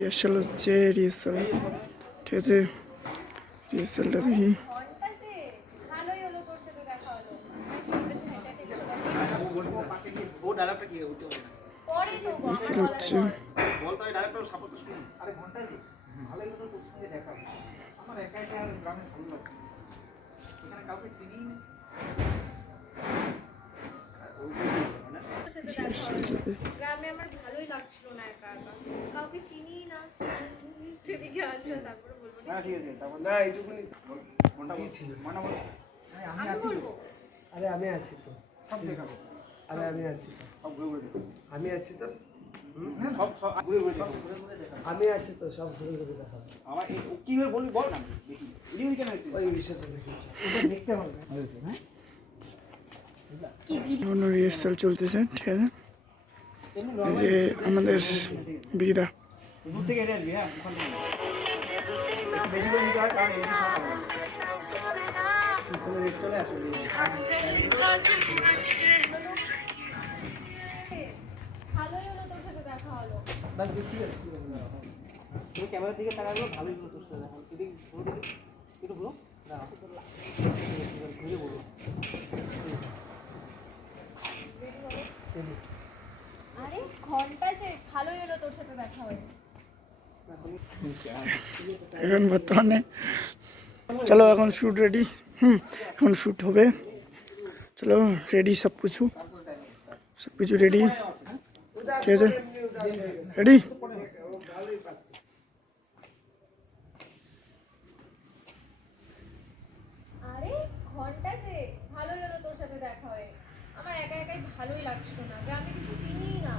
Rehearsal হচ্ছে, rehearsal ঠিক আছে, রিহার্সালটা দেখি। রিহার্সাল হচ্ছে, গ্রামে আমার ভালোই লাগছিল না, একা একা কাউকে চিনি না, সেদিকে আসবে তারপরে বলবো। হ্যাঁ ঠিক আছে, তারপর না এইটুকুনি কোনটা ছিল মানে আমি আছি তো। আরে আমি আছি তো, সব দেখাবো। আরে আমি আছি তো, সব ঘুরে ঘুরে দেখাবো। আমি আছি তো, সব ঘুরে ঘুরে দেখাবো। আমি আছি তো, সব ঘুরে ঘুরে দেখাবো। আমার কি হয়ে বলবি বল না, দেখি ভিডিও কেন হইছে ওই বিষয়টা দেখি, এটা দেখতে হবে হয়েছে। হ্যাঁ কি ভিডিও রিহার্সাল চলতেছে ঠিক আছে। এই যে আমাদের বিরা দূর থেকে এটা আসবি। হ্যাঁ ওখান থেকে বেশি করে নিতে হয়, কারণ এই সব চলে আসবে। ভালোই হলো তোর সাথে দেখা হলো। বাস বেশি তুমি ক্যামেরার দিকে তাকালো, ভালোই হলো তোর সাথে দেখা হলো। যদি একটু বলো না, ঘুরে বলো। আরে ঘন্টা যে ভালোই হলো তোর সাথে দেখা হলো। এখন বর্তমানে চলো এখন শ্যুট রেডি। এখন শ্যুট হবে, চলো রেডি সব কিছু রেডি ঠিক আছে, রেডি। আরে ঘন্টা যে ভালোই হলো তোর সাথে দেখা হয়ে, আমার একা একাই ভালোই লাগছিল না, গ্রামে কিছু চিনিই না।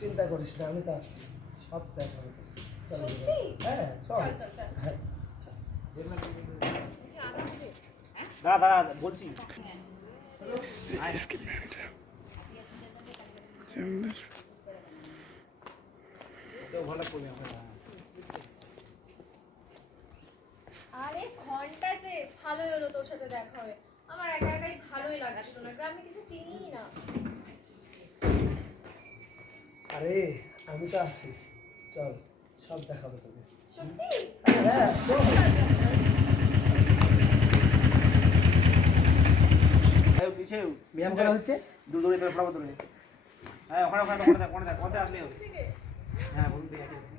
চিন্তা করিস না, আমি তো আছি, সব দেখাবো। চল সত্যি? হ্যাঁ চল চল চল চল। হ্যাঁ দাঁড়া দাঁড়া বলছি। আরে ঘন্টা যে ভালোই হলো তোর সাথে দেখা হয়ে, আমার একা একাই ভালোই লাগছিল না, গ্রামে কিছু চিনিই না। আরে আমি তো আছি, চল সব দেখাবো তোকে। সত্যি? হ্যাঁ চল। পিছিয়ে ব্যায়াম করা হচ্ছে, দূরে তোর প্রভাব ধরে। হ্যাঁ ওখানে ওখানে ওখানে থাক, ওখানে থাক, ওখানে আসলে হবে। হ্যাঁ বলুন দেখি আছে।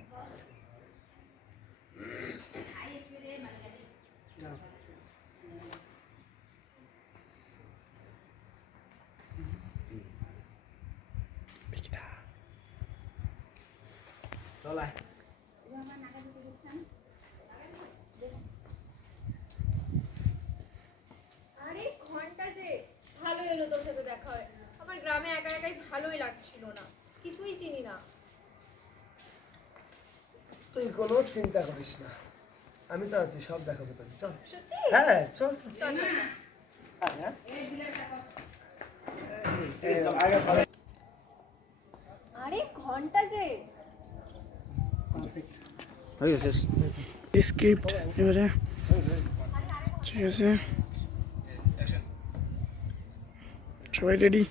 চল আয়। আরে ঘন্টা যে ভালোই হলো তোর সাথে দেখা হয়, আমার গ্রামে একা একাই ভালোই লাগছিল না, কিছুই চিনি না। তুই কোনো চিন্তা করিস না, আমি তো আছি, সব দেখাবো তোকে। চল সত্যি? হ্যাঁ চল চল চল চল। আরে ঘন্টা যে হয়ে গেছে স্ক্রিপ্ট এবারে ঠিক আছে, সবাই রেডি।